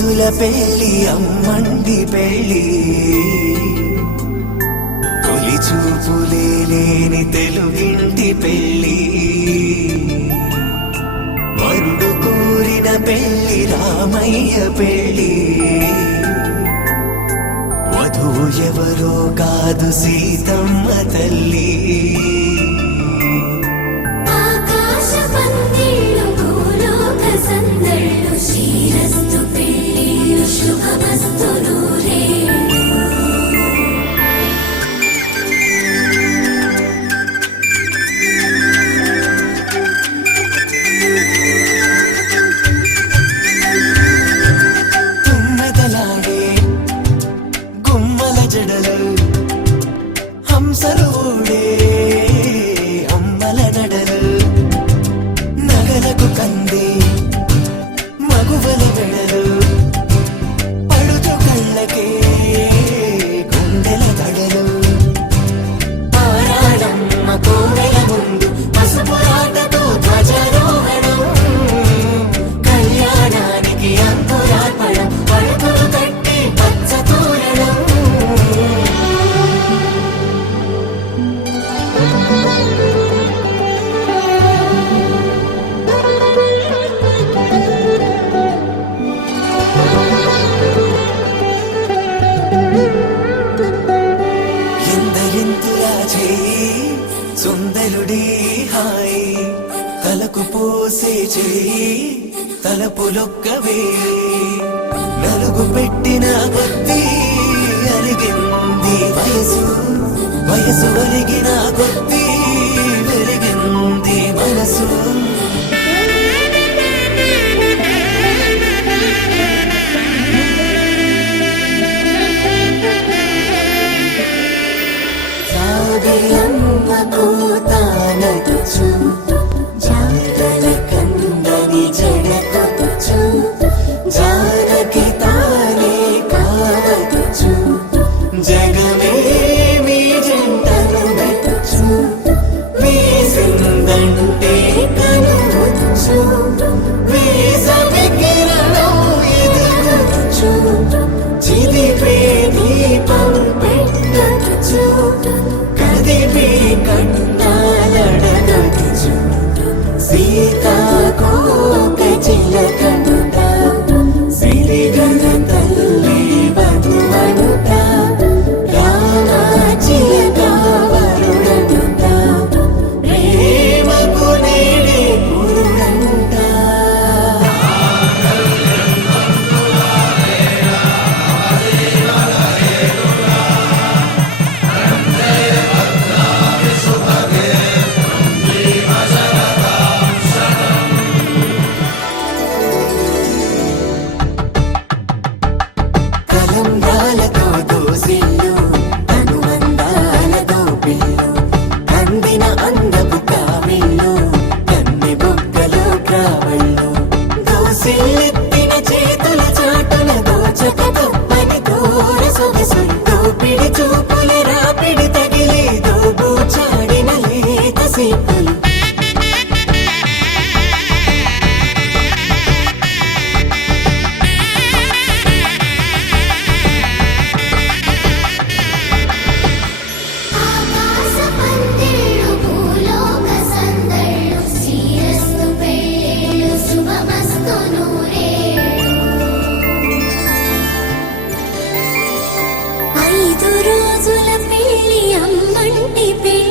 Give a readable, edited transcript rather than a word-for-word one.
రోజుల పెళ్లి అమ్మండి పెళ్లి తొలి చూపులే లేని తెలుగింటి పెళ్లి వరుడు కోరిన పెళ్లి రామయ్య పెళ్లి వధువు ఎవరో కాదు సీతమ్మ తల్లి శ్రీరస్తు పెళ్లి శుభమస్తు నూరే తుమ్మెదలాడే గుమ్మల జడలు హంసలు ఊడే అమ్మల నడలు నగలకు కందే మగువల వెడలు పడుచు కళ్ళకే గుండెల తడలు పారాడమ్మ కోవెల ముందు పసుపురాటతో ధ్వజారోహణం కళ్యాణానికి అంకురార్పణం పడుకులు కట్టి పచ్చ తోరణం ఎందరింతులా చేయి సుందరుడి హాయి తలకు పోసే చేయి తలపులొక్కవే నలుగు పెట్టిన కొద్దీ అరిగింది వయసు వయసు ఒరిగిన కొద్దీ వెలిగింది మనసు జాడల కందని జడకొచ్చు జానకి తానే కావచ్చు జగమే మీ జంటను పెట్టచ్చు వీసిందంటే కనవచ్చు వీసవి కిరణం ఎదుగచ్చు చిదిపే దీపం పెట్టచ్చు కదిపే కన్నాలడగచ్చు సీతాకోక చిలకనుట సిరిగన తల్లి వధువనుట రామాచిలక వరుడనుట ప్రేమకు నేడే పురుడంట కలంబ్రాలతో దోసిల్లు అనుబంధాలతో పిల్లు అందిన అందపు కావిళ్ళు కన్ని బుగ్గలు క్రావళ్ళు దోసిల్లెత్తిన చేతుల చాటున దోచక తప్పని దూర సొగసులు దోపిడి చూపుల రాపిడి తగిలి దోబూచాడిన లేత సీపులు రోజుల పెళ్లి అమ్మంటి పెళ్లి